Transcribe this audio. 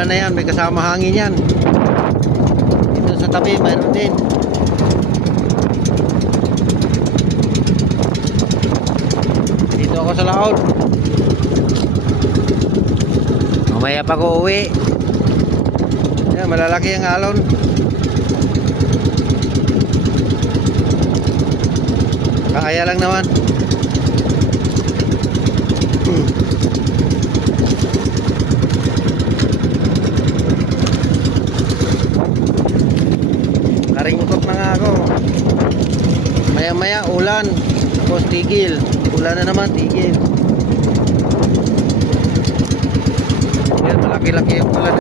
Ulan na yan, may kasama hangin yan. Dito sa tabi mayroon din. Dito ako sa laot. Mamaya pa ko uwi. Yan, malalaki ang alon. Kaya lang naman. Karingkot na nga ako. Maya maya ulan. Tapos tigil. Ulan na naman, tigil. Yan, malaki-laki yung ulan.